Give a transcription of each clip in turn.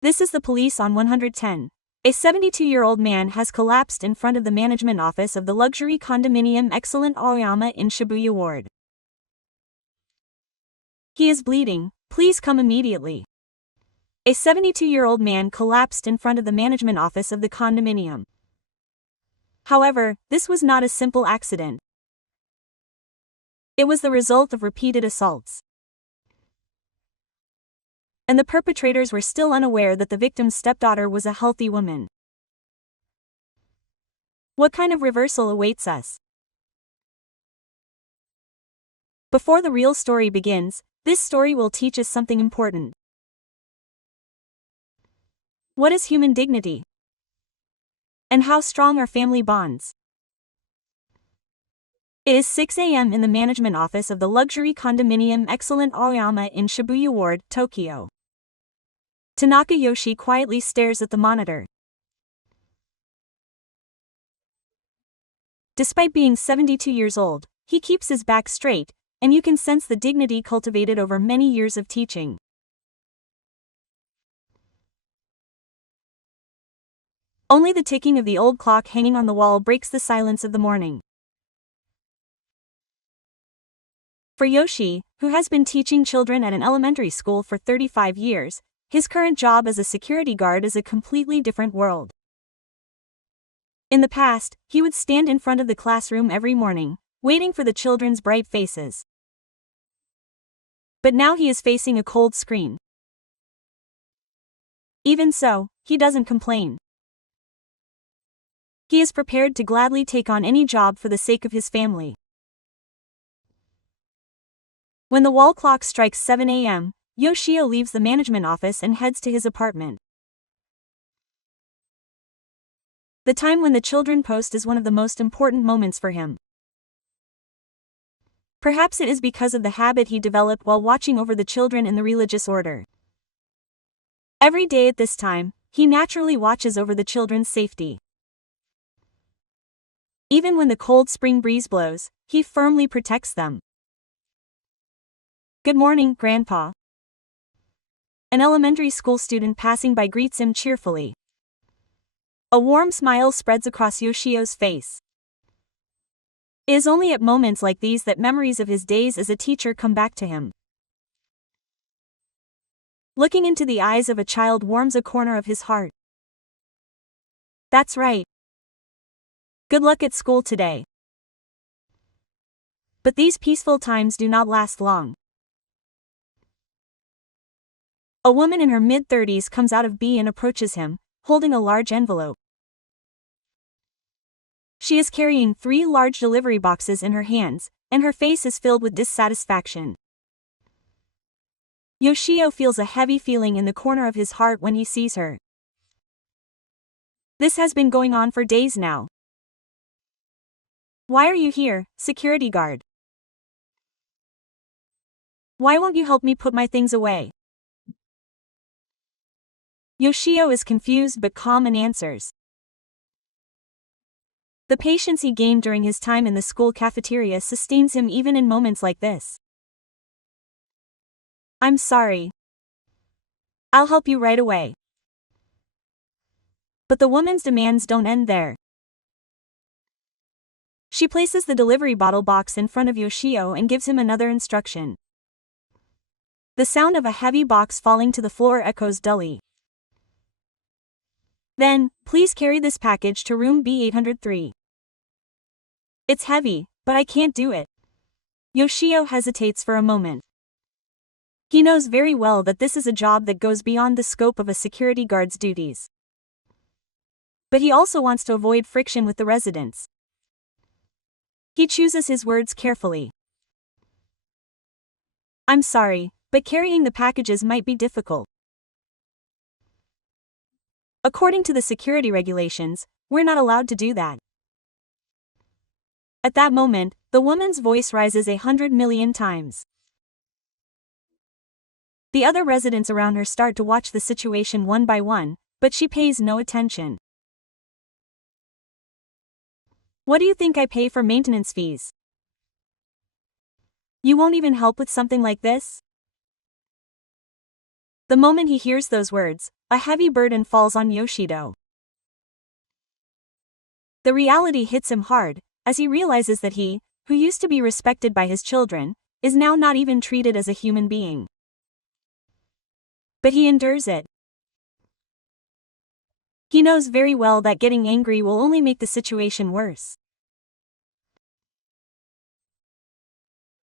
This is the police on 110. A 72-year-old man has collapsed in front of the management office of the luxury condominium Excellent Aoyama in Shibuya Ward. He is bleeding, please come immediately. A 72-year-old man collapsed in front of the management office of the condominium. However, this was not a simple accident. It was the result of repeated assaults. And the perpetrators were still unaware that the victim's stepdaughter was a healthy woman. What kind of reversal awaits us? Before the real story begins, this story will teach us something important. What is human dignity? And how strong are family bonds? It is 6 a.m. in the management office of the luxury condominium Excellent Aoyama in Shibuya Ward, Tokyo. Tanaka Yoshi quietly stares at the monitor. Despite being 72 years old, he keeps his back straight, and you can sense the dignity cultivated over many years of teaching. Only the ticking of the old clock hanging on the wall breaks the silence of the morning. For Yoshi, who has been teaching children at an elementary school for 35 years, his current job as a security guard is a completely different world. In the past, he would stand in front of the classroom every morning, waiting for the children's bright faces. But now he is facing a cold screen. Even so, he doesn't complain. He is prepared to gladly take on any job for the sake of his family. When the wall clock strikes 7 a.m., Yoshio leaves the management office and heads to his apartment. The time when the children post is one of the most important moments for him. Perhaps it is because of the habit he developed while watching over the children in the religious order. Every day at this time, he naturally watches over the children's safety. Even when the cold spring breeze blows, he firmly protects them. Good morning, Grandpa. An elementary school student passing by greets him cheerfully. A warm smile spreads across Yoshio's face. It is only at moments like these that memories of his days as a teacher come back to him. Looking into the eyes of a child warms a corner of his heart. That's right. Good luck at school today. But these peaceful times do not last long. A woman in her mid-30s comes out of B and approaches him, holding a large envelope. She is carrying 3 large delivery boxes in her hands, and her face is filled with dissatisfaction. Yoshio feels a heavy feeling in the corner of his heart when he sees her. This has been going on for days now. Why are you here, security guard? Why won't you help me put my things away? Yoshio is confused but calm and answers. The patience he gained during his time in the school cafeteria sustains him even in moments like this. I'm sorry. I'll help you right away. But the woman's demands don't end there. She places the delivery bottle box in front of Yoshio and gives him another instruction. The sound of a heavy box falling to the floor echoes dully. Then, please carry this package to room B803. It's heavy, but I can't do it. Yoshio hesitates for a moment. He knows very well that this is a job that goes beyond the scope of a security guard's duties. But he also wants to avoid friction with the residents. He chooses his words carefully. I'm sorry, but carrying the packages might be difficult. According to the security regulations, we're not allowed to do that. At that moment, the woman's voice rises 100 million times. The other residents around her start to watch the situation one by one, but she pays no attention. What do you think I pay for maintenance fees? You won't even help with something like this? The moment he hears those words, a heavy burden falls on Yoshido. The reality hits him hard, as he realizes that he, who used to be respected by his children, is now not even treated as a human being. But he endures it. He knows very well that getting angry will only make the situation worse.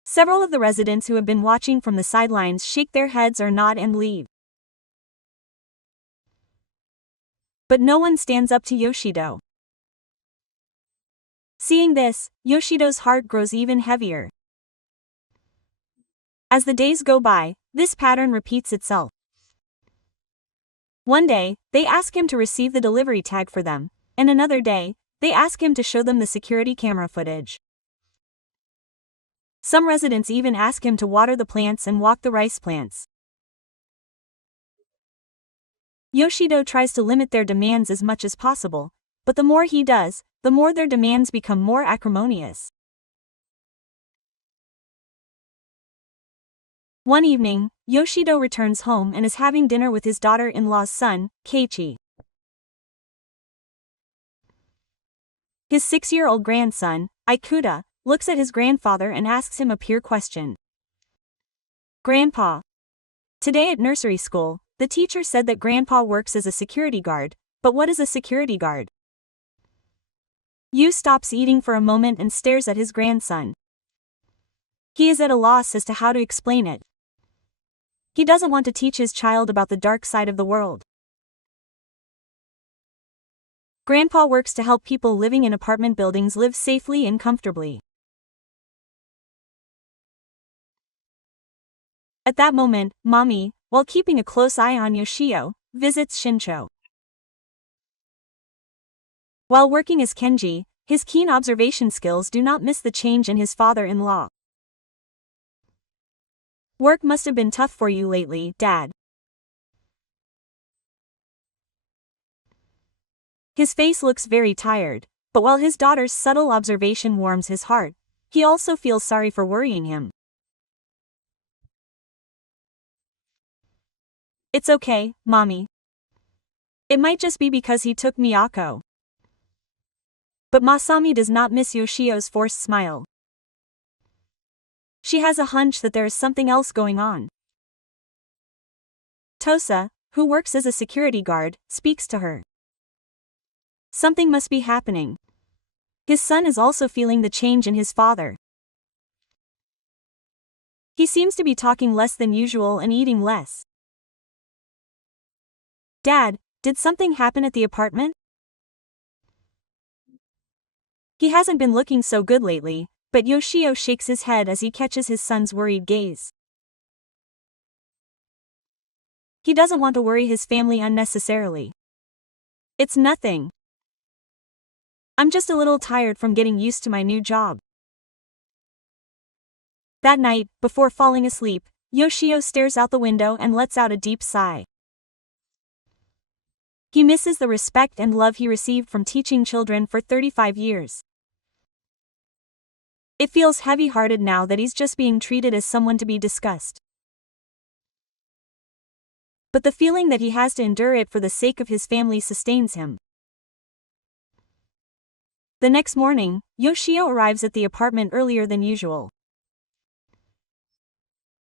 Several of the residents who have been watching from the sidelines shake their heads or nod and leave. But no one stands up to Yoshido. Seeing this, Yoshido's heart grows even heavier. As the days go by, this pattern repeats itself. One day, they ask him to receive the delivery tag for them, and another day, they ask him to show them the security camera footage. Some residents even ask him to water the plants and walk the rice plants. Yoshido tries to limit their demands as much as possible, but the more he does, the more their demands become more acrimonious. One evening, Yoshido returns home and is having dinner with his daughter-in-law's son, Keiichi. His 6-year-old grandson, Ikuta, looks at his grandfather and asks him a pure question. "Grandpa. Today at nursery school, the teacher said that Grandpa works as a security guard, but what is a security guard?" Yu stops eating for a moment and stares at his grandson. He is at a loss as to how to explain it. He doesn't want to teach his child about the dark side of the world. Grandpa works to help people living in apartment buildings live safely and comfortably. At that moment, Mommy, while keeping a close eye on Yoshio, visits Shincho. While working as Kenji, his keen observation skills do not miss the change in his father-in-law. "Work must have been tough for you lately, Dad." His face looks very tired, but while his daughter's subtle observation warms his heart, he also feels sorry for worrying him. "It's okay, Mommy. It might just be because he took Miyako." But Masami does not miss Yoshio's forced smile. She has a hunch that there is something else going on. Tosa, who works as a security guard, speaks to her. Something must be happening. His son is also feeling the change in his father. He seems to be talking less than usual and eating less. "Dad, did something happen at the apartment?" He hasn't been looking so good lately, but Yoshio shakes his head as he catches his son's worried gaze. He doesn't want to worry his family unnecessarily. "It's nothing. I'm just a little tired from getting used to my new job." That night, before falling asleep, Yoshio stares out the window and lets out a deep sigh. He misses the respect and love he received from teaching children for 35 years. It feels heavy-hearted now that he's just being treated as someone to be discussed. But the feeling that he has to endure it for the sake of his family sustains him. The next morning, Yoshio arrives at the apartment earlier than usual.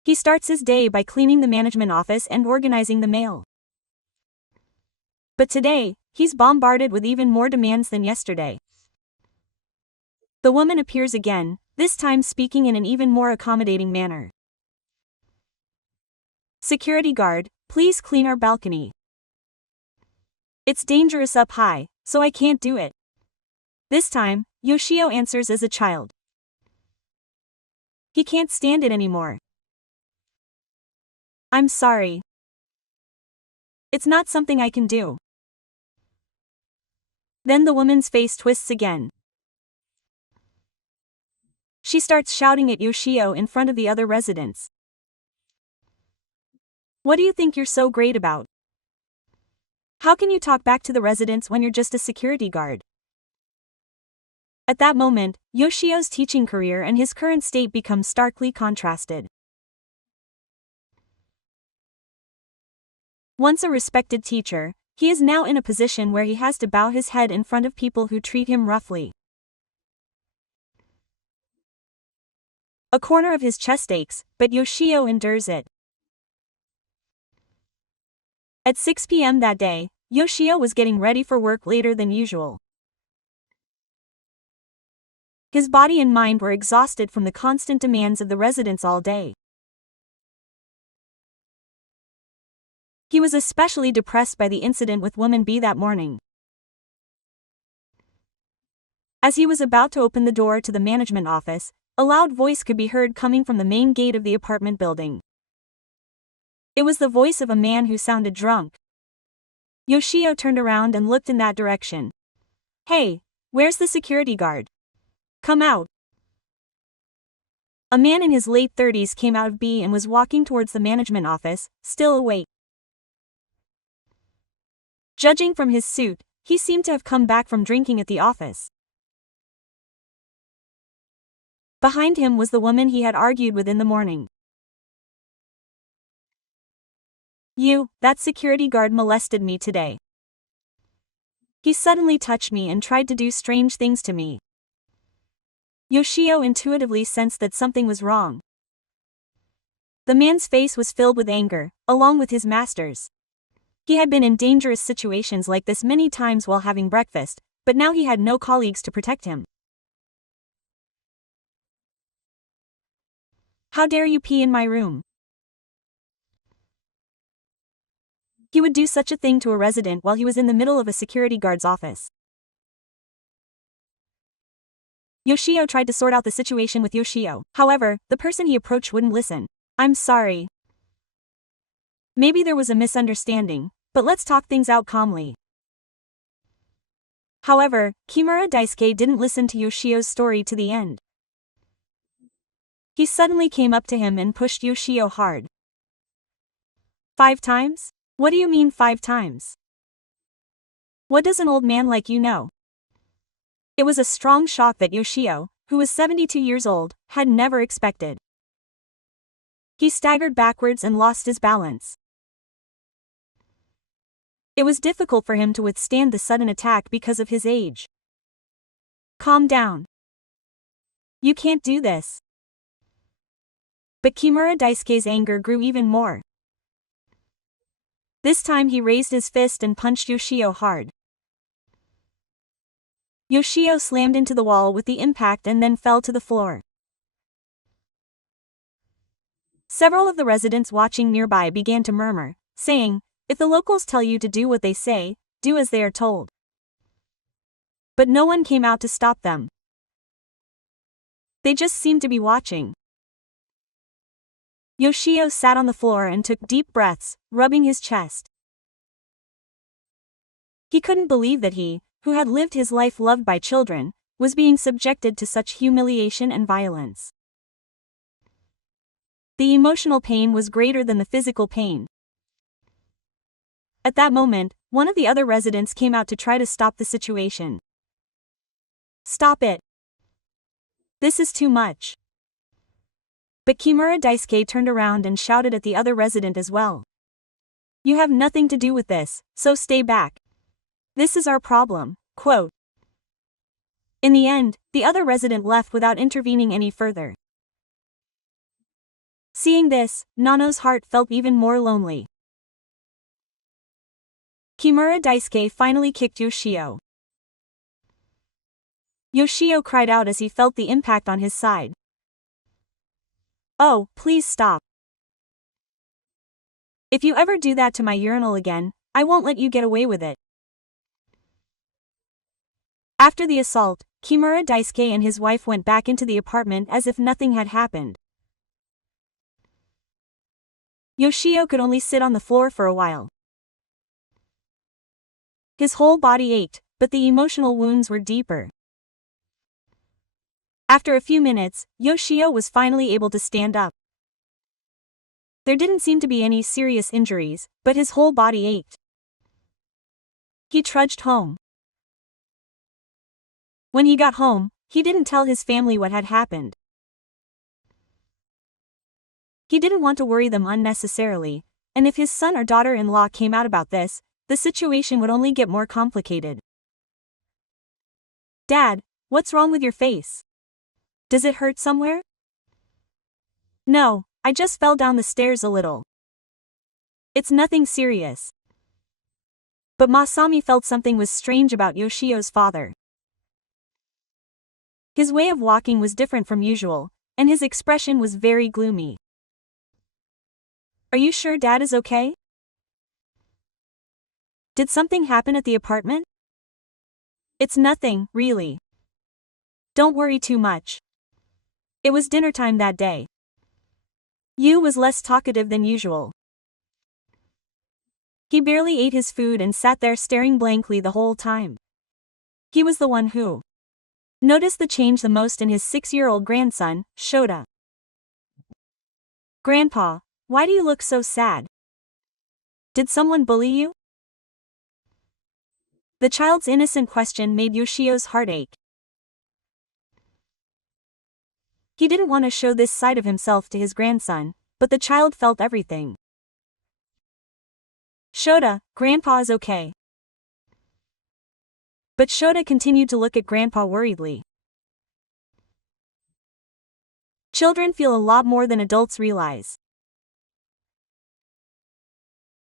He starts his day by cleaning the management office and organizing the mail. But today, he's bombarded with even more demands than yesterday. The woman appears again, this time speaking in an even more accommodating manner. "Security guard, please clean our balcony. It's dangerous up high, so I can't do it." This time, Yoshio answers as a child. He can't stand it anymore. "I'm sorry. It's not something I can do." Then the woman's face twists again. She starts shouting at Yoshio in front of the other residents. "What do you think you're so great about? How can you talk back to the residents when you're just a security guard?" At that moment, Yoshio's teaching career and his current state become starkly contrasted. Once a respected teacher, he is now in a position where he has to bow his head in front of people who treat him roughly. A corner of his chest aches, but Yoshio endures it. At 6 p.m. that day, Yoshio was getting ready for work later than usual. His body and mind were exhausted from the constant demands of the residents all day. He was especially depressed by the incident with woman B that morning. As he was about to open the door to the management office, a loud voice could be heard coming from the main gate of the apartment building. It was the voice of a man who sounded drunk. Yoshio turned around and looked in that direction. "Hey, where's the security guard? Come out." A man in his late 30s came out of B and was walking towards the management office, still awake. Judging from his suit, he seemed to have come back from drinking at the office. Behind him was the woman he had argued with in the morning. That security guard molested me today. He suddenly touched me and tried to do strange things to me." Yoshio intuitively sensed that something was wrong. The man's face was filled with anger, along with his master's. He had been in dangerous situations like this many times while having breakfast, but now he had no colleagues to protect him. "How dare you pee in my room?" He would do such a thing to a resident while he was in the middle of a security guard's office. Yoshio tried to sort out the situation with Yoshio. However, the person he approached wouldn't listen. "I'm sorry. Maybe there was a misunderstanding, but let's talk things out calmly." However, Kimura Daisuke didn't listen to Yoshio's story to the end. He suddenly came up to him and pushed Yoshio hard. "5 times? What do you mean 5 times? What does an old man like you know?" It was a strong shock that Yoshio, who was 72 years old, had never expected. He staggered backwards and lost his balance. It was difficult for him to withstand the sudden attack because of his age. "Calm down. You can't do this." But Kimura Daisuke's anger grew even more. This time he raised his fist and punched Yoshio hard. Yoshio slammed into the wall with the impact and then fell to the floor. Several of the residents watching nearby began to murmur, saying, "If the locals tell you to do what they say, do as they are told." But no one came out to stop them. They just seemed to be watching. Yoshio sat on the floor and took deep breaths, rubbing his chest. He couldn't believe that he, who had lived his life loved by children, was being subjected to such humiliation and violence. The emotional pain was greater than the physical pain. At that moment, one of the other residents came out to try to stop the situation. "Stop it. This is too much." But Kimura Daisuke turned around and shouted at the other resident as well. "You have nothing to do with this, so stay back. This is our problem." Quote. In the end, the other resident left without intervening any further. Seeing this, Nano's heart felt even more lonely. Kimura Daisuke finally kicked Yoshio. Yoshio cried out as he felt the impact on his side. "Oh, please stop. If you ever do that to my urinal again, I won't let you get away with it." After the assault, Kimura Daisuke and his wife went back into the apartment as if nothing had happened. Yoshio could only sit on the floor for a while. His whole body ached, but the emotional wounds were deeper. After a few minutes, Yoshio was finally able to stand up. There didn't seem to be any serious injuries, but his whole body ached. He trudged home. When he got home, he didn't tell his family what had happened. He didn't want to worry them unnecessarily, and if his son or daughter-in-law came out about this, the situation would only get more complicated. Dad, what's wrong with your face? Does it hurt somewhere? No, I just fell down the stairs a little. It's nothing serious. But Masami felt something was strange about Yoshio's father. His way of walking was different from usual, and his expression was very gloomy. Are you sure Dad is okay? Did something happen at the apartment? It's nothing, really. Don't worry too much. It was dinner time that day. Yu was less talkative than usual. He barely ate his food and sat there staring blankly the whole time. He was the one who noticed the change the most in his 6-year-old grandson, Shota. Grandpa, why do you look so sad? Did someone bully you? The child's innocent question made Yoshio's heart ache. He didn't want to show this side of himself to his grandson, but the child felt everything. Shota, Grandpa is okay. But Shota continued to look at Grandpa worriedly. Children feel a lot more than adults realize.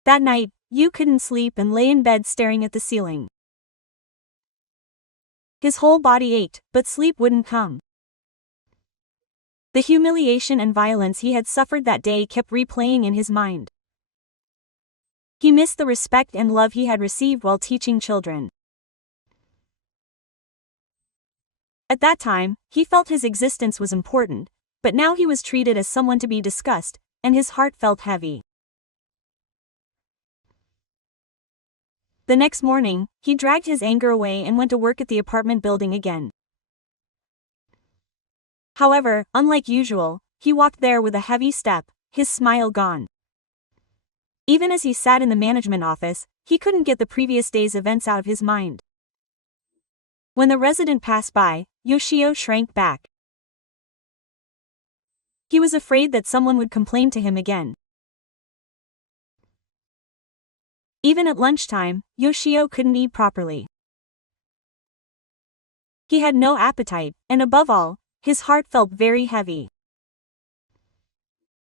That night, Yu couldn't sleep and lay in bed staring at the ceiling. His whole body ached, but sleep wouldn't come. The humiliation and violence he had suffered that day kept replaying in his mind. He missed the respect and love he had received while teaching children. At that time, he felt his existence was important, but now he was treated as someone to be discussed, and his heart felt heavy. The next morning, he dragged his anger away and went to work at the apartment building again. However, unlike usual, he walked there with a heavy step, his smile gone. Even as he sat in the management office, he couldn't get the previous day's events out of his mind. When the resident passed by, Yoshio shrank back. He was afraid that someone would complain to him again. Even at lunchtime, Yoshio couldn't eat properly. He had no appetite, and above all, his heart felt very heavy.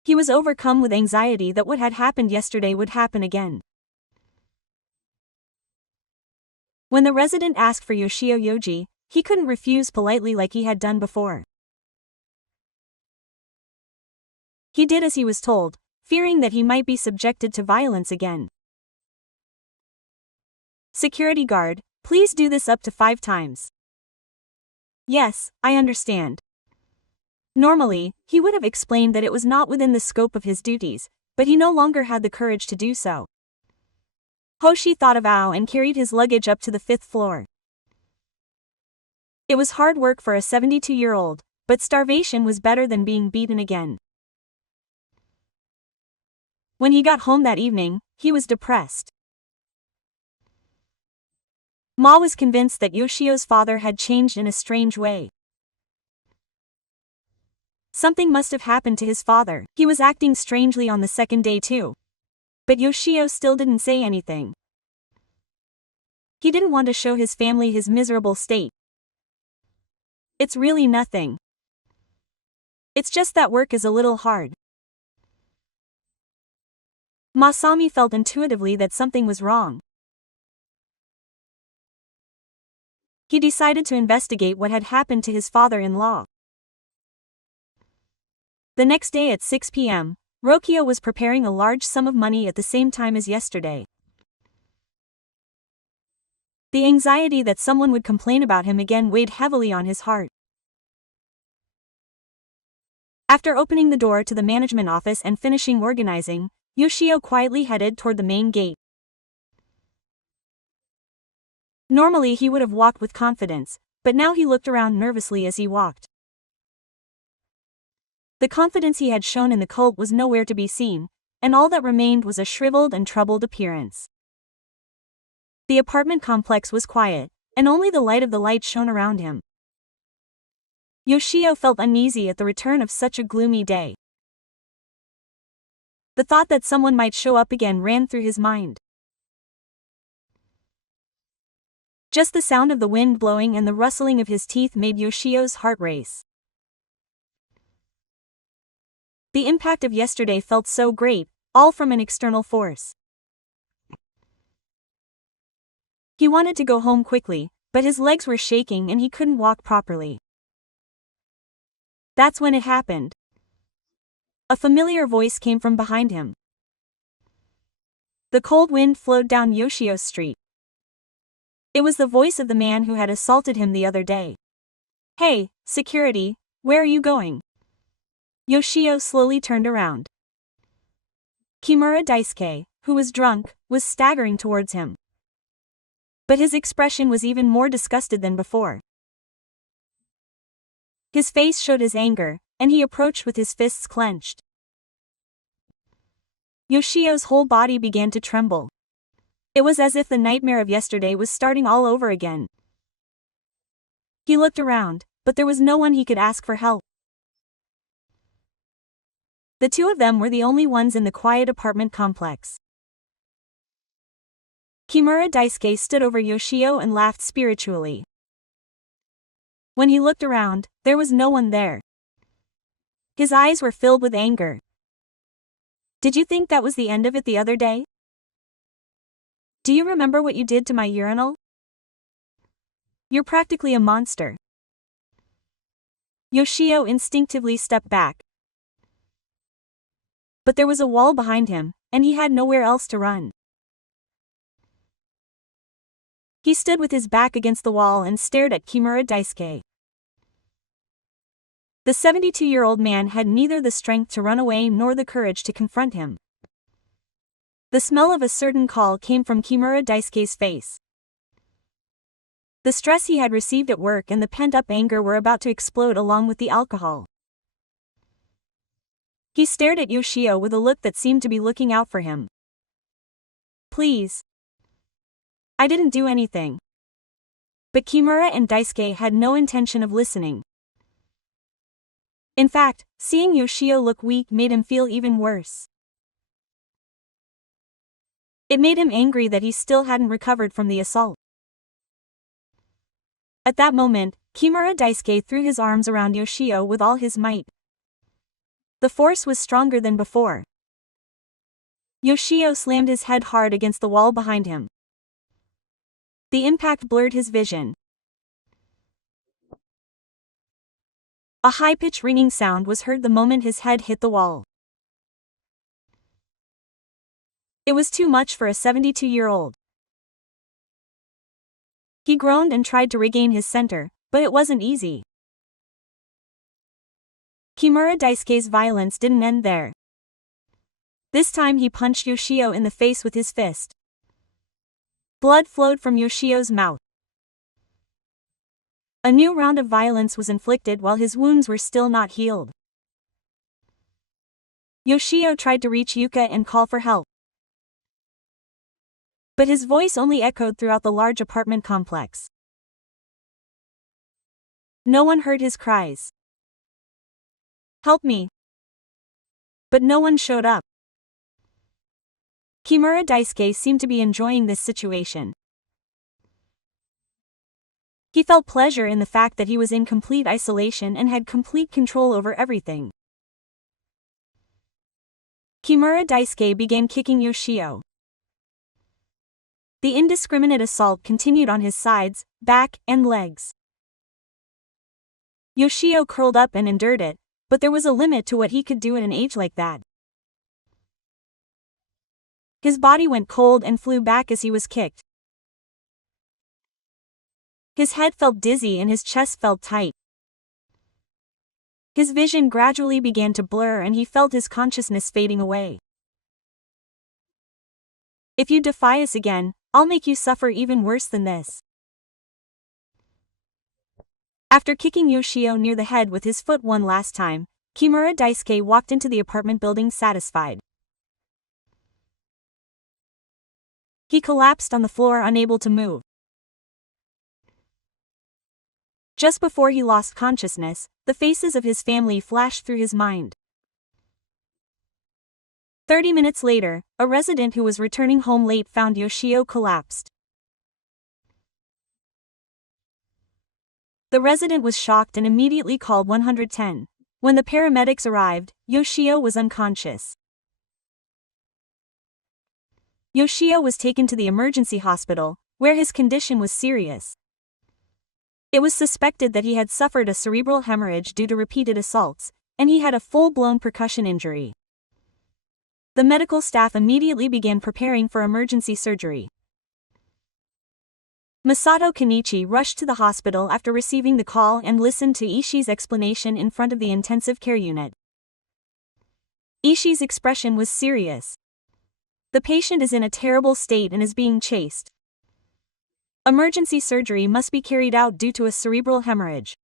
He was overcome with anxiety that what had happened yesterday would happen again. When the resident asked for Yoshio Yoji, he couldn't refuse politely like he had done before. He did as he was told, fearing that he might be subjected to violence again. Security guard, please do this up to 5 times. Yes, I understand. Normally, he would have explained that it was not within the scope of his duties, but he no longer had the courage to do so. Hoshi thought of Ao and carried his luggage up to the 5th floor. It was hard work for a 72-year-old, but starvation was better than being beaten again. When he got home that evening, he was depressed. Ma was convinced that Yoshio's father had changed in a strange way. Something must have happened to his father. He was acting strangely on the second day too. But Yoshio still didn't say anything. He didn't want to show his family his miserable state. It's really nothing. It's just that work is a little hard. Masami felt intuitively that something was wrong. He decided to investigate what had happened to his father-in-law. The next day at 6 p.m., Rokio was preparing a large sum of money at the same time as yesterday. The anxiety that someone would complain about him again weighed heavily on his heart. After opening the door to the management office and finishing organizing, Yoshio quietly headed toward the main gate. Normally he would have walked with confidence, but now he looked around nervously as he walked. The confidence he had shown in the cult was nowhere to be seen, and all that remained was a shriveled and troubled appearance. The apartment complex was quiet, and only the light of the light shone around him. Yoshio felt uneasy at the return of such a gloomy day. The thought that someone might show up again ran through his mind. Just the sound of the wind blowing and the rustling of his teeth made Yoshio's heart race. The impact of yesterday felt so great, all from an external force. He wanted to go home quickly, but his legs were shaking and he couldn't walk properly. That's when it happened. A familiar voice came from behind him. The cold wind flowed down Yoshio's street. It was the voice of the man who had assaulted him the other day. "Hey, security, where are you going?" Yoshio slowly turned around. Kimura Daisuke, who was drunk, was staggering towards him. But his expression was even more disgusted than before. His face showed his anger, and he approached with his fists clenched. Yoshio's whole body began to tremble. It was as if the nightmare of yesterday was starting all over again. He looked around, but there was no one he could ask for help. The two of them were the only ones in the quiet apartment complex. Kimura Daisuke stood over Yoshio and laughed spiritually. When he looked around, there was no one there. His eyes were filled with anger. "Did you think that was the end of it the other day? Do you remember what you did to my urinal? You're practically a monster." Yoshio instinctively stepped back. But there was a wall behind him, and he had nowhere else to run. He stood with his back against the wall and stared at Kimura Daisuke. The 72-year-old man had neither the strength to run away nor the courage to confront him. The smell of a certain call came from Kimura Daisuke's face. The stress he had received at work and the pent-up anger were about to explode along with the alcohol. He stared at Yoshio with a look that seemed to be looking out for him. "Please. I didn't do anything." But Kimura and Daisuke had no intention of listening. In fact, seeing Yoshio look weak made him feel even worse. It made him angry that he still hadn't recovered from the assault. At that moment, Kimura Daisuke threw his arms around Yoshio with all his might. The force was stronger than before. Yoshio slammed his head hard against the wall behind him. The impact blurred his vision. A high-pitched ringing sound was heard the moment his head hit the wall. It was too much for a 72-year-old. He groaned and tried to regain his center, but it wasn't easy. Kimura Daisuke's violence didn't end there. This time he punched Yoshio in the face with his fist. Blood flowed from Yoshio's mouth. A new round of violence was inflicted while his wounds were still not healed. Yoshio tried to reach Yuka and call for help. But his voice only echoed throughout the large apartment complex. No one heard his cries. "Help me." But no one showed up. Kimura Daisuke seemed to be enjoying this situation. He felt pleasure in the fact that he was in complete isolation and had complete control over everything. Kimura Daisuke began kicking Yoshio. The indiscriminate assault continued on his sides, back, and legs. Yoshio curled up and endured it, but there was a limit to what he could do at an age like that. His body went cold and flew back as he was kicked. His head felt dizzy and his chest felt tight. His vision gradually began to blur and he felt his consciousness fading away. "If you defy us again, I'll make you suffer even worse than this." After kicking Yoshio near the head with his foot one last time, Kimura Daisuke walked into the apartment building satisfied. He collapsed on the floor, unable to move. Just before he lost consciousness, the faces of his family flashed through his mind. 30 minutes later, a resident who was returning home late found Yoshio collapsed. The resident was shocked and immediately called 110. When the paramedics arrived, Yoshio was unconscious. Yoshio was taken to the emergency hospital, where his condition was serious. It was suspected that he had suffered a cerebral hemorrhage due to repeated assaults, and he had a full-blown percussion injury. The medical staff immediately began preparing for emergency surgery. Masato Kenichi rushed to the hospital after receiving the call and listened to Ishii's explanation in front of the intensive care unit. Ishii's expression was serious. The patient is in a terrible state and is being chased. Emergency surgery must be carried out due to a cerebral hemorrhage.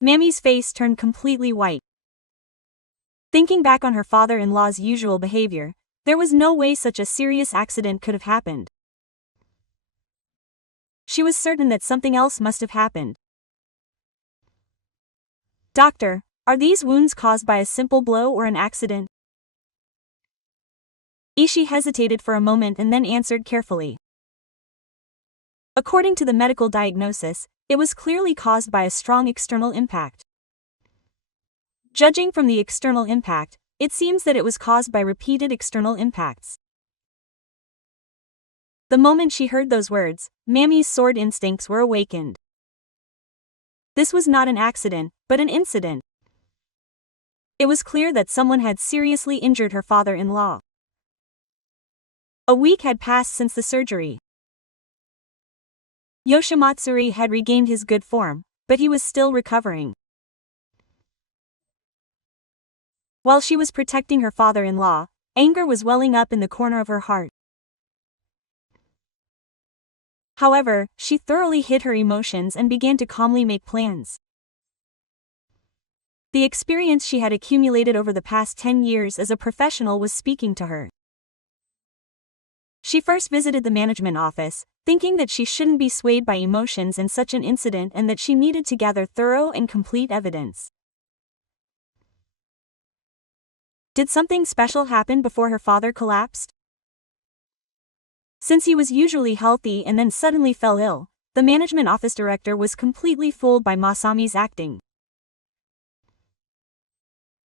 Mami's face turned completely white. Thinking back on her father-in-law's usual behavior, there was no way such a serious accident could have happened. She was certain that something else must have happened. Doctor, are these wounds caused by a simple blow or an accident? Ishii hesitated for a moment and then answered carefully. According to the medical diagnosis, it was clearly caused by a strong external impact. Judging from the external impact, it seems that it was caused by repeated external impacts. The moment she heard those words, Mami's sword instincts were awakened. This was not an accident, but an incident. It was clear that someone had seriously injured her father-in-law. A week had passed since the surgery. Yoshimatsuri had regained his good form, but he was still recovering. While she was protecting her father-in-law, anger was welling up in the corner of her heart. However, she thoroughly hid her emotions and began to calmly make plans. The experience she had accumulated over the past 10 years as a professional was speaking to her. She first visited the management office, thinking that she shouldn't be swayed by emotions in such an incident and that she needed to gather thorough and complete evidence. Did something special happen before her father collapsed? Since he was usually healthy and then suddenly fell ill, the management office director was completely fooled by Masami's acting.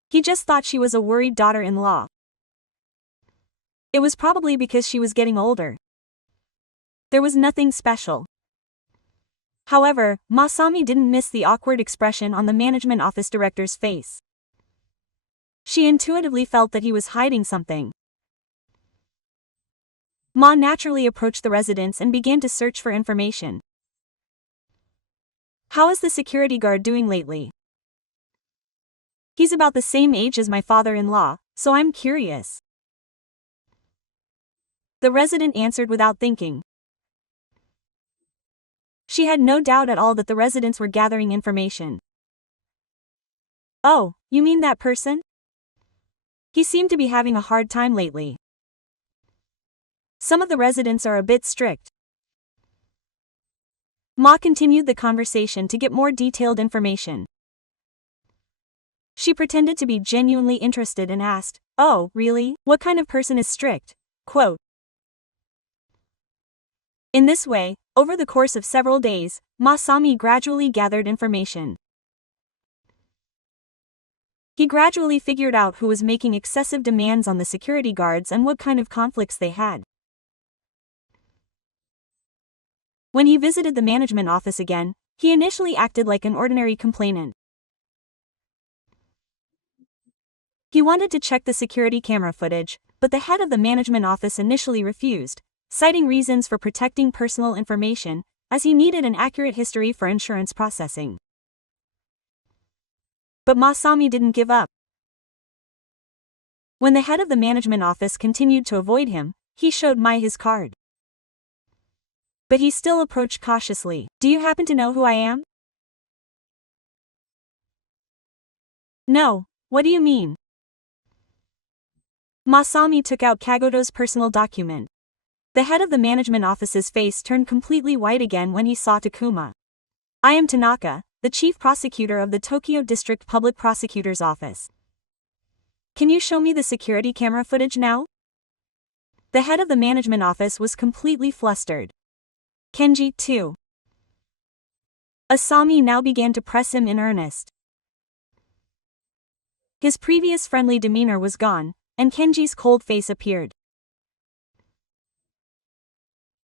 He just thought she was a worried daughter-in-law. It was probably because she was getting older. There was nothing special. However, Masami didn't miss the awkward expression on the management office director's face. She intuitively felt that he was hiding something. Ma naturally approached the residence and began to search for information. How is the security guard doing lately? He's about the same age as my father-in-law, so I'm curious. The resident answered without thinking. She had no doubt at all that the residents were gathering information. Oh, you mean that person? He seemed to be having a hard time lately. Some of the residents are a bit strict. Ma continued the conversation to get more detailed information. She pretended to be genuinely interested and asked, "Oh, really? What kind of person is strict?" Quote. In this way, over the course of several days, Masami gradually gathered information. He gradually figured out who was making excessive demands on the security guards and what kind of conflicts they had. When he visited the management office again, he initially acted like an ordinary complainant. He wanted to check the security camera footage, but the head of the management office initially refused, citing reasons for protecting personal information, as he needed an accurate history for insurance processing. But Masami didn't give up. When the head of the management office continued to avoid him, he showed Mai his card. But he still approached cautiously. "Do you happen to know who I am?" "No, what do you mean?" Masami took out Kagoto's personal document. The head of the management office's face turned completely white again when he saw Takuma. "I am Tanaka, the chief prosecutor of the Tokyo District Public Prosecutor's Office." Can you show me the security camera footage now? The head of the management office was completely flustered. Kenji, too. Asami now began to press him in earnest. His previous friendly demeanor was gone, and Kenji's cold face appeared.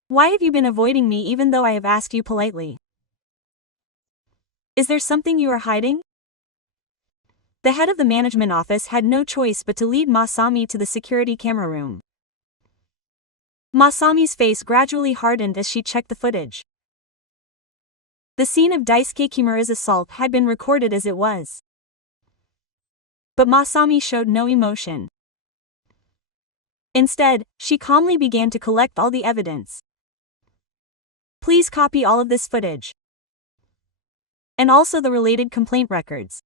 Why have you been avoiding me even though I have asked you politely? Is there something you are hiding? The head of the management office had no choice but to lead Masami to the security camera room. Masami's face gradually hardened as she checked the footage. The scene of Daisuke Kimura's assault had been recorded as it was. But Masami showed no emotion. Instead, she calmly began to collect all the evidence. Please copy all of this footage. And also the related complaint records.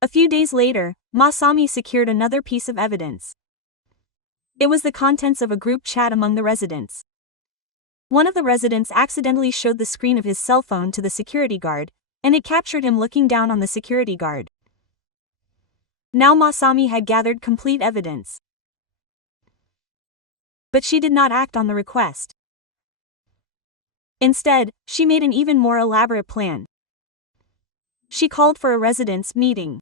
A few days later, Masami secured another piece of evidence. It was the contents of a group chat among the residents. One of the residents accidentally showed the screen of his cell phone to the security guard, and it captured him looking down on the security guard. Now Masami had gathered complete evidence. But she did not act on the request. Instead, she made an even more elaborate plan. She called for a residents' meeting.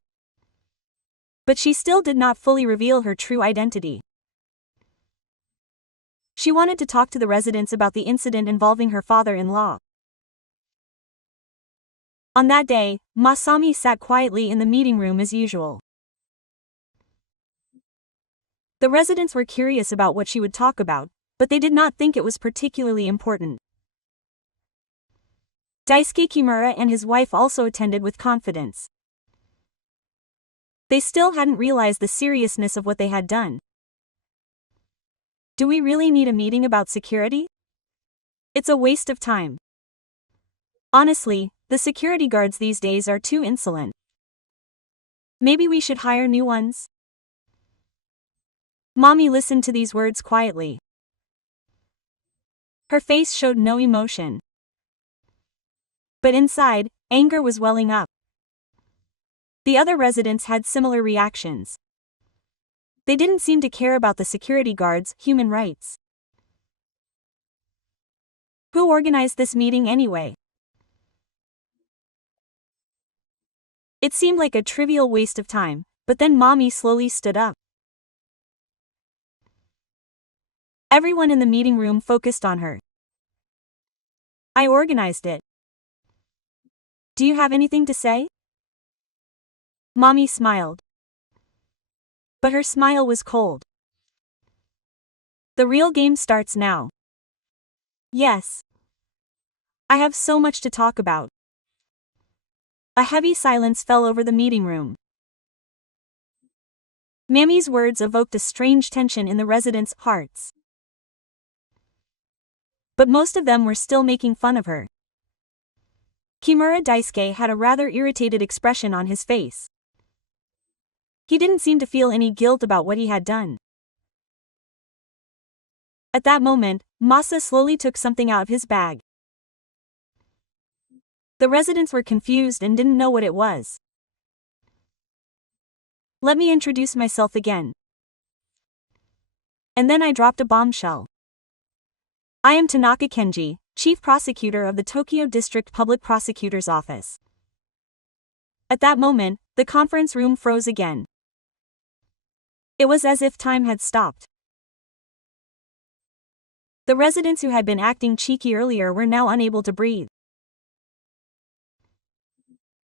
But she still did not fully reveal her true identity. She wanted to talk to the residents about the incident involving her father-in-law. On that day, Masami sat quietly in the meeting room as usual. The residents were curious about what she would talk about, but they did not think it was particularly important. Daisuke Kimura and his wife also attended with confidence. They still hadn't realized the seriousness of what they had done. Do we really need a meeting about security? It's a waste of time. Honestly, the security guards these days are too insolent. Maybe we should hire new ones? Mommy listened to these words quietly. Her face showed no emotion. But inside, anger was welling up. The other residents had similar reactions. They didn't seem to care about the security guards' human rights. Who organized this meeting anyway? It seemed like a trivial waste of time, but then Mommy slowly stood up. Everyone in the meeting room focused on her. I organized it. Do you have anything to say? Mommy smiled. But her smile was cold. The real game starts now. Yes. I have so much to talk about. A heavy silence fell over the meeting room. Mammy's words evoked a strange tension in the residents' hearts. But most of them were still making fun of her. Kimura Daisuke had a rather irritated expression on his face. He didn't seem to feel any guilt about what he had done. At that moment, Masa slowly took something out of his bag. The residents were confused and didn't know what it was. Let me introduce myself again. And then I dropped a bombshell. I am Tanaka Kenji, Chief Prosecutor of the Tokyo District Public Prosecutor's Office. At that moment, the conference room froze again. It was as if time had stopped. The residents who had been acting cheeky earlier were now unable to breathe.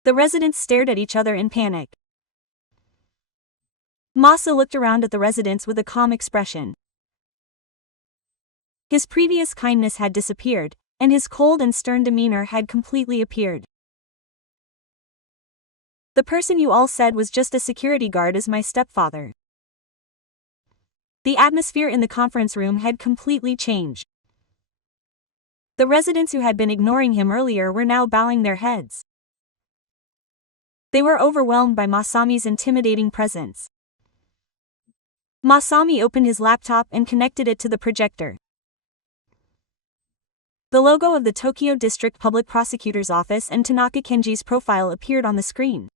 The residents stared at each other in panic. Masa looked around at the residents with a calm expression. His previous kindness had disappeared, and his cold and stern demeanor had completely appeared. The person you all said was just a security guard is my stepfather. The atmosphere in the conference room had completely changed. The residents who had been ignoring him earlier were now bowing their heads. They were overwhelmed by Masami's intimidating presence. Masami opened his laptop and connected it to the projector. The logo of the Tokyo District Public Prosecutor's Office and Tanaka Kenji's profile appeared on the screen.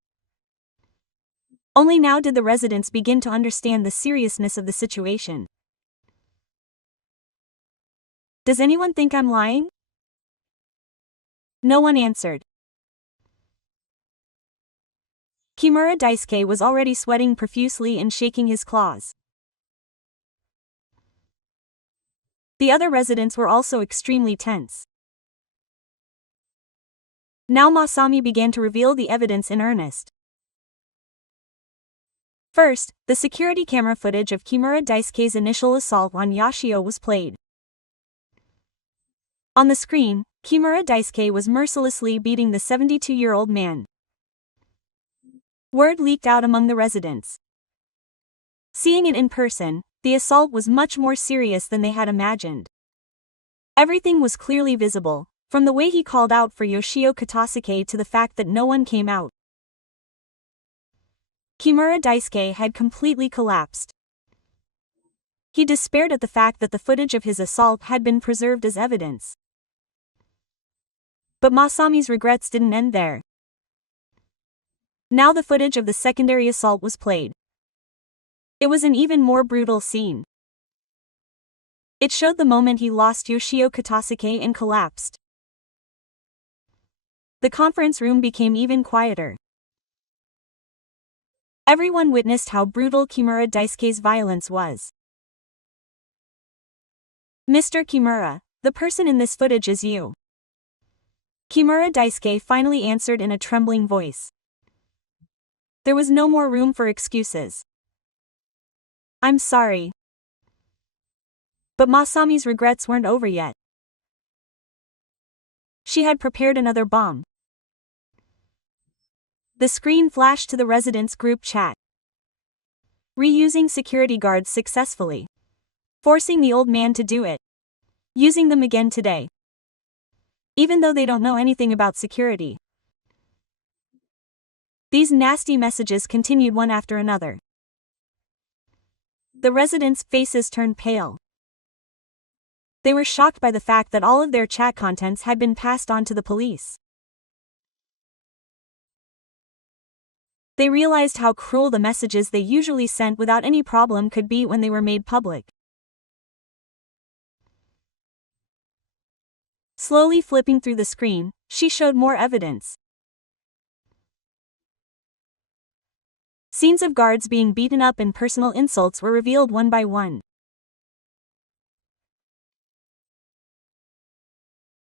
Only now did the residents begin to understand the seriousness of the situation. Does anyone think I'm lying? No one answered. Kimura Daisuke was already sweating profusely and shaking his claws. The other residents were also extremely tense. Now Masami began to reveal the evidence in earnest. First, the security camera footage of Kimura Daisuke's initial assault on Yoshio was played. On the screen, Kimura Daisuke was mercilessly beating the 72-year-old man. Word leaked out among the residents. Seeing it in person, the assault was much more serious than they had imagined. Everything was clearly visible, from the way he called out for Yoshio Katasuke to the fact that no one came out. Kimura Daisuke had completely collapsed. He despaired at the fact that the footage of his assault had been preserved as evidence. But Masami's regrets didn't end there. Now the footage of the secondary assault was played. It was an even more brutal scene. It showed the moment he lost Yoshio Katasuke and collapsed. The conference room became even quieter. Everyone witnessed how brutal Kimura Daisuke's violence was. Mr. Kimura, the person in this footage is you. Kimura Daisuke finally answered in a trembling voice. There was no more room for excuses. I'm sorry. But Masami's regrets weren't over yet. She had prepared another bomb. The screen flashed to the residents' group chat. Reusing security guards successfully. Forcing the old man to do it. Using them again today. Even though they don't know anything about security. These nasty messages continued one after another. The residents' faces turned pale. They were shocked by the fact that all of their chat contents had been passed on to the police. They realized how cruel the messages they usually sent without any problem could be when they were made public. Slowly flipping through the screen, she showed more evidence. Scenes of guards being beaten up and personal insults were revealed one by one.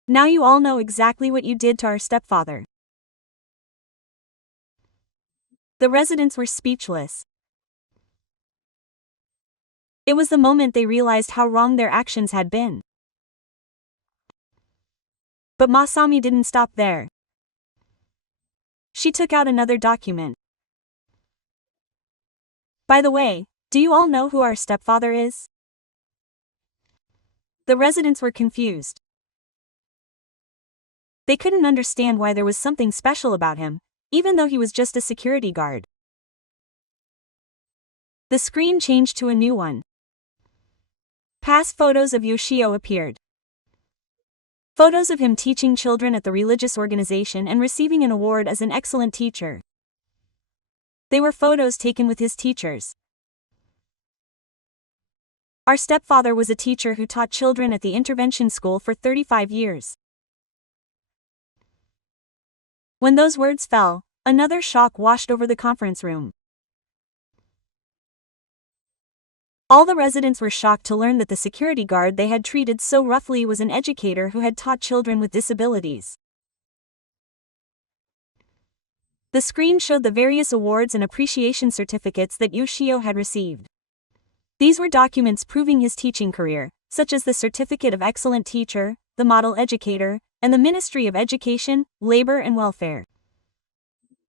Now you all know exactly what you did to our stepfather. The residents were speechless. It was the moment they realized how wrong their actions had been. But Masami didn't stop there. She took out another document. By the way, do you all know who our stepfather is? The residents were confused. They couldn't understand why there was something special about him, even though he was just a security guard. The screen changed to a new one. Past photos of Yoshio appeared. Photos of him teaching children at the religious organization and receiving an award as an excellent teacher. They were photos taken with his teachers. Our stepfather was a teacher who taught children at the intervention school for 35 years. When those words fell, another shock washed over the conference room. All the residents were shocked to learn that the security guard they had treated so roughly was an educator who had taught children with disabilities. The screen showed the various awards and appreciation certificates that Yoshio had received. These were documents proving his teaching career, such as the Certificate of Excellent Teacher, the Model Educator, and the Ministry of Education, Labor and Welfare.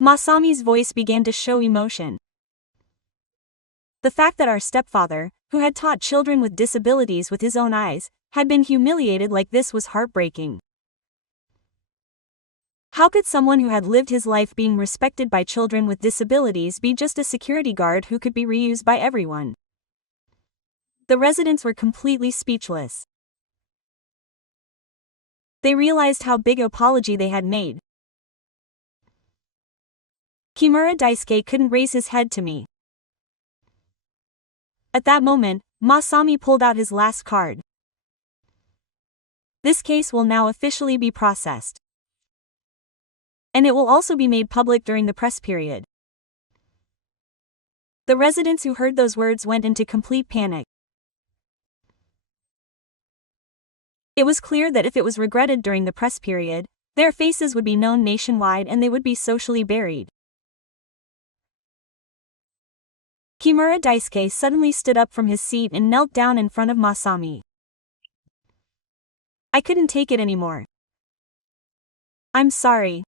Masami's voice began to show emotion. The fact that our stepfather, who had taught children with disabilities with his own eyes, had been humiliated like this was heartbreaking. How could someone who had lived his life being respected by children with disabilities be just a security guard who could be reused by everyone? The residents were completely speechless. They realized how big an apology they had made. Kimura Daisuke couldn't raise his head to me. At that moment, Masami pulled out his last card. This case will now officially be processed. And it will also be made public during the press period. The residents who heard those words went into complete panic. It was clear that if it was regretted during the press period, their faces would be known nationwide and they would be socially buried. Kimura Daisuke suddenly stood up from his seat and knelt down in front of Masami. I couldn't take it anymore. I'm sorry.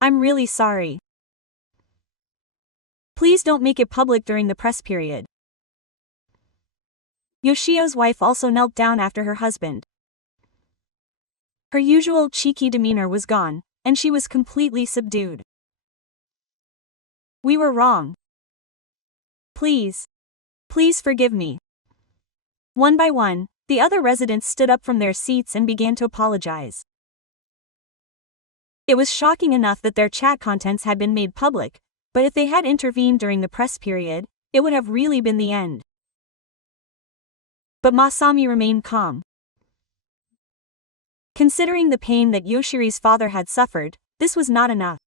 I'm really sorry. Please don't make it public during the press period. Yoshio's wife also knelt down after her husband. Her usual cheeky demeanor was gone, and she was completely subdued. We were wrong. Please. Please forgive me. One by one, the other residents stood up from their seats and began to apologize. It was shocking enough that their chat contents had been made public, but if they had intervened during the press period, it would have really been the end. But Masami remained calm. Considering the pain that Yoshiri's father had suffered, this was not enough.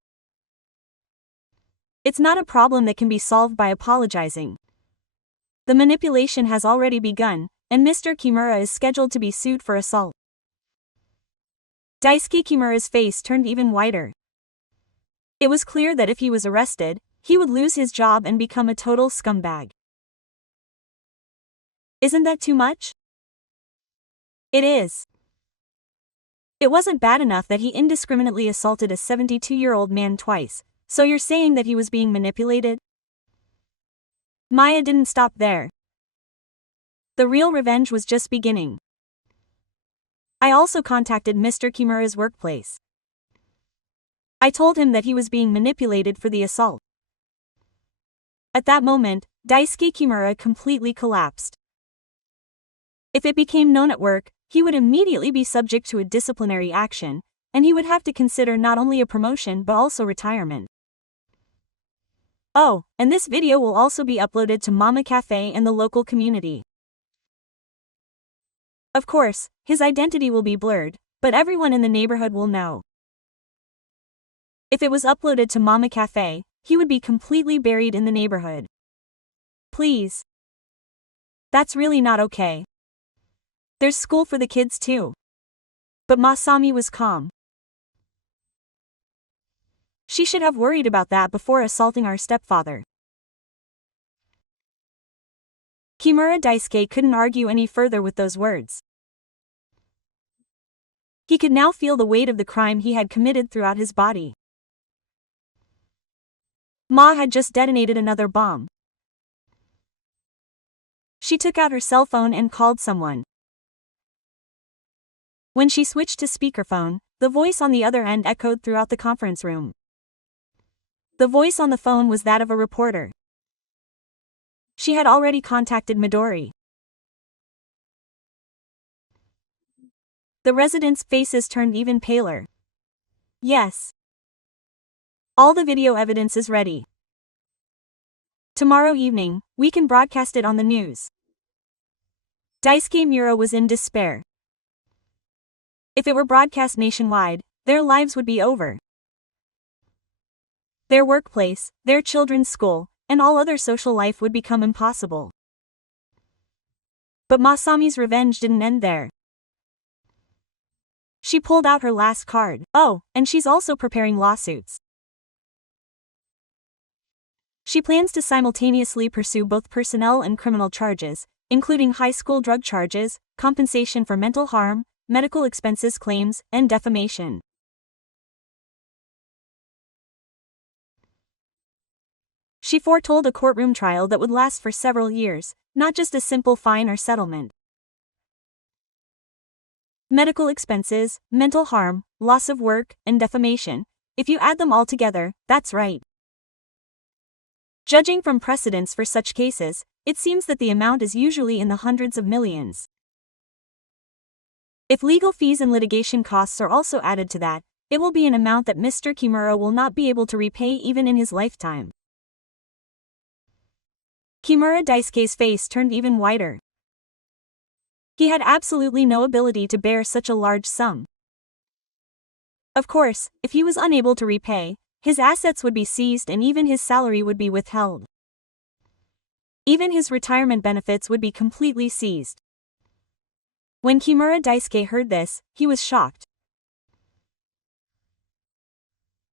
It's not a problem that can be solved by apologizing. The manipulation has already begun, and Mr. Kimura is scheduled to be sued for assault. Daisuke Kimura's face turned even whiter. It was clear that if he was arrested, he would lose his job and become a total scumbag. Isn't that too much? It is. It wasn't bad enough that he indiscriminately assaulted a 72-year-old man twice, so you're saying that he was being manipulated? Maya didn't stop there. The real revenge was just beginning. I also contacted Mr. Kimura's workplace. I told him that he was being manipulated for the assault. At that moment, Daisuke Kimura completely collapsed. If it became known at work, he would immediately be subject to a disciplinary action, and he would have to consider not only a promotion but also retirement. Oh, and this video will also be uploaded to Mama Cafe and the local community. Of course, his identity will be blurred, but everyone in the neighborhood will know. If it was uploaded to Mama Cafe, he would be completely buried in the neighborhood. Please. That's really not okay. There's school for the kids too. But Masami was calm. She should have worried about that before assaulting our stepfather. Kimura Daisuke couldn't argue any further with those words. He could now feel the weight of the crime he had committed throughout his body. Ma had just detonated another bomb. She took out her cell phone and called someone. When she switched to speakerphone, the voice on the other end echoed throughout the conference room. The voice on the phone was that of a reporter. She had already contacted Midori. The residents' faces turned even paler. Yes. All the video evidence is ready. Tomorrow evening, we can broadcast it on the news. Daisuke Mura was in despair. If it were broadcast nationwide, their lives would be over. Their workplace, their children's school, and all other social life would become impossible. But Masami's revenge didn't end there. She pulled out her last card. Oh, and she's also preparing lawsuits. She plans to simultaneously pursue both personnel and criminal charges, including high school drug charges, compensation for mental harm, medical expenses claims, and defamation. She foretold a courtroom trial that would last for several years, not just a simple fine or settlement. Medical expenses, mental harm, loss of work, and defamation. If you add them all together, that's right. Judging from precedents for such cases, it seems that the amount is usually in the hundreds of millions. If legal fees and litigation costs are also added to that, it will be an amount that Mr. Kimura will not be able to repay even in his lifetime. Kimura Daisuke's face turned even whiter. He had absolutely no ability to bear such a large sum. Of course, if he was unable to repay, his assets would be seized and even his salary would be withheld. Even his retirement benefits would be completely seized. When Kimura Daisuke heard this, he was shocked.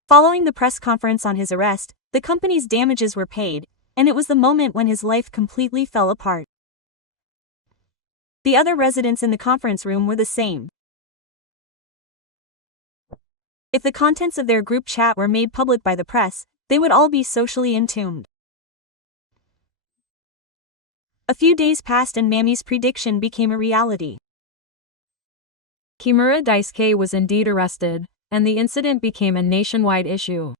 Following the press conference on his arrest, the company's damages were paid, and it was the moment when his life completely fell apart. The other residents in the conference room were the same. If the contents of their group chat were made public by the press, they would all be socially entombed. A few days passed and Mami's prediction became a reality. Kimura Daisuke was indeed arrested, and the incident became a nationwide issue.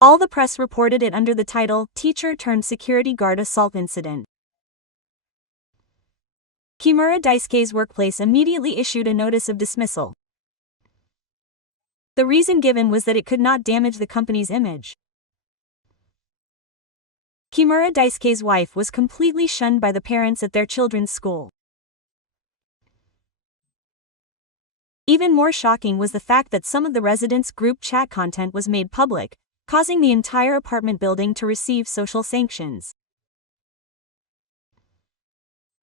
All the press reported it under the title, Teacher-turned-security guard assault incident. Kimura Daisuke's workplace immediately issued a notice of dismissal. The reason given was that it could not damage the company's image. Kimura Daisuke's wife was completely shunned by the parents at their children's school. Even more shocking was the fact that some of the residents' group chat content was made public, causing the entire apartment building to receive social sanctions.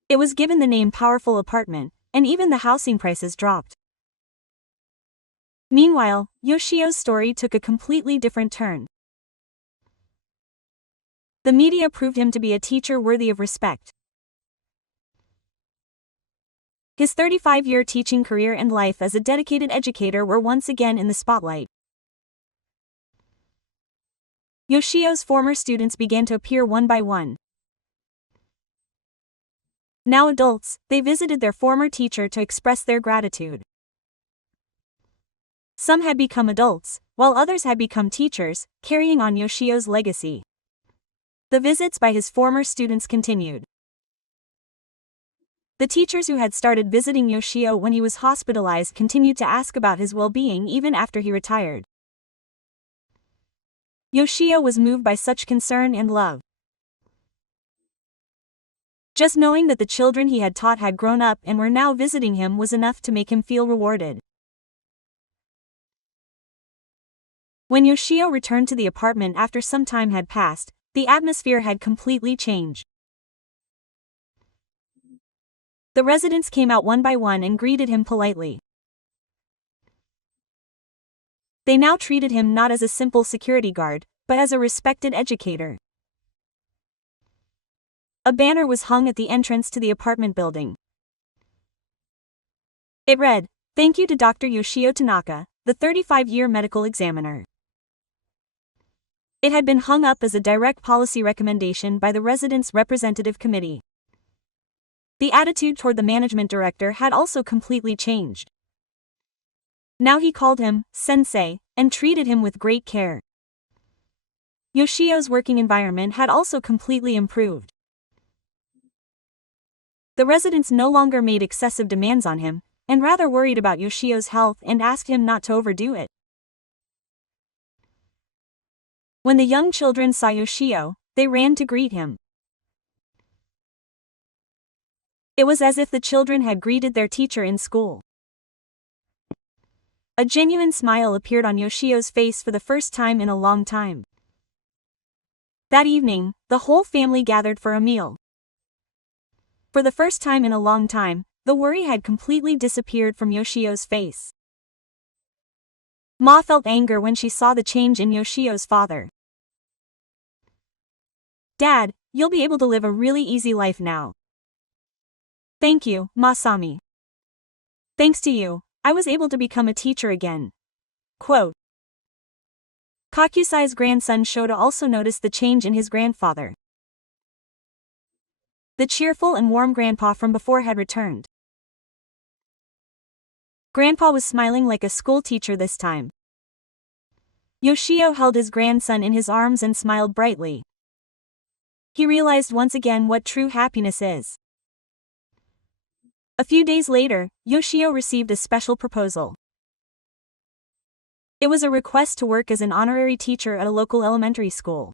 It was given the name Powerful Apartment, and even the housing prices dropped. Meanwhile, Yoshio's story took a completely different turn. The media proved him to be a teacher worthy of respect. His 35-year teaching career and life as a dedicated educator were once again in the spotlight. Yoshio's former students began to appear one by one. Now adults, they visited their former teacher to express their gratitude. Some had become adults, while others had become teachers, carrying on Yoshio's legacy. The visits by his former students continued. The teachers who had started visiting Yoshio when he was hospitalized continued to ask about his well-being even after he retired. Yoshio was moved by such concern and love. Just knowing that the children he had taught had grown up and were now visiting him was enough to make him feel rewarded. When Yoshio returned to the apartment after some time had passed, the atmosphere had completely changed. The residents came out one by one and greeted him politely. They now treated him not as a simple security guard, but as a respected educator. A banner was hung at the entrance to the apartment building. It read, "Thank you to Dr. Yoshio Tanaka, the 35-year medical examiner." It had been hung up as a direct policy recommendation by the residents' representative committee. The attitude toward the management director had also completely changed. Now he called him sensei and treated him with great care. Yoshio's working environment had also completely improved. The residents no longer made excessive demands on him, and rather worried about Yoshio's health and asked him not to overdo it. When the young children saw Yoshio, they ran to greet him. It was as if the children had greeted their teacher in school. A genuine smile appeared on Yoshio's face for the first time in a long time. That evening, the whole family gathered for a meal. For the first time in a long time, the worry had completely disappeared from Yoshio's face. Ma felt anger when she saw the change in Yoshio's father. "Dad, you'll be able to live a really easy life now." "Thank you, Masami. Thanks to you, I was able to become a teacher again." Quote. Kakusai's grandson Shota also noticed the change in his grandfather. The cheerful and warm grandpa from before had returned. Grandpa was smiling like a school teacher this time. Yoshio held his grandson in his arms and smiled brightly. He realized once again what true happiness is. A few days later, Yoshio received a special proposal. It was a request to work as an honorary teacher at a local elementary school.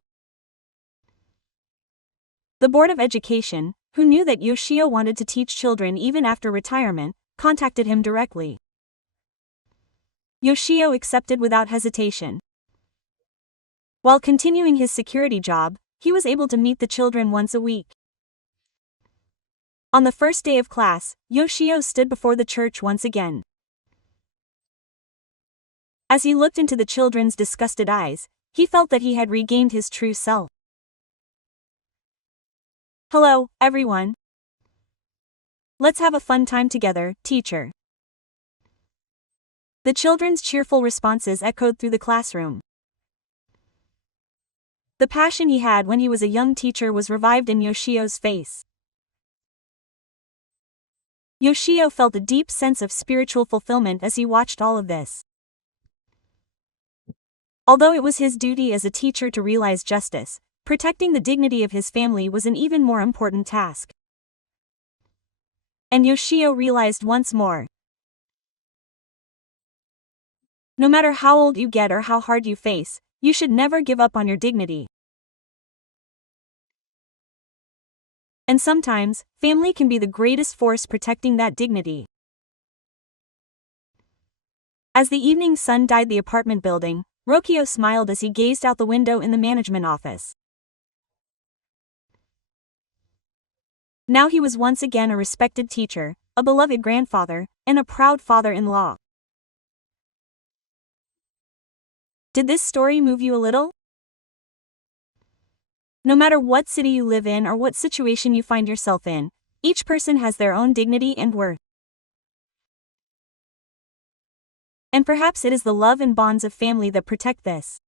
The Board of Education, who knew that Yoshio wanted to teach children even after retirement, contacted him directly. Yoshio accepted without hesitation. While continuing his security job, he was able to meet the children once a week. On the first day of class, Yoshio stood before the church once again. As he looked into the children's disgusted eyes, he felt that he had regained his true self. "Hello, everyone. Let's have a fun time together, teacher." The children's cheerful responses echoed through the classroom. The passion he had when he was a young teacher was revived in Yoshio's face. Yoshio felt a deep sense of spiritual fulfillment as he watched all of this. Although it was his duty as a teacher to realize justice, protecting the dignity of his family was an even more important task. And Yoshio realized once more. No matter how old you get or how hard you face, you should never give up on your dignity. And sometimes, family can be the greatest force protecting that dignity. As the evening sun dyed the apartment building, Rokio smiled as he gazed out the window in the management office. Now he was once again a respected teacher, a beloved grandfather, and a proud father-in-law. Did this story move you a little? No matter what city you live in or what situation you find yourself in, each person has their own dignity and worth. And perhaps it is the love and bonds of family that protect this.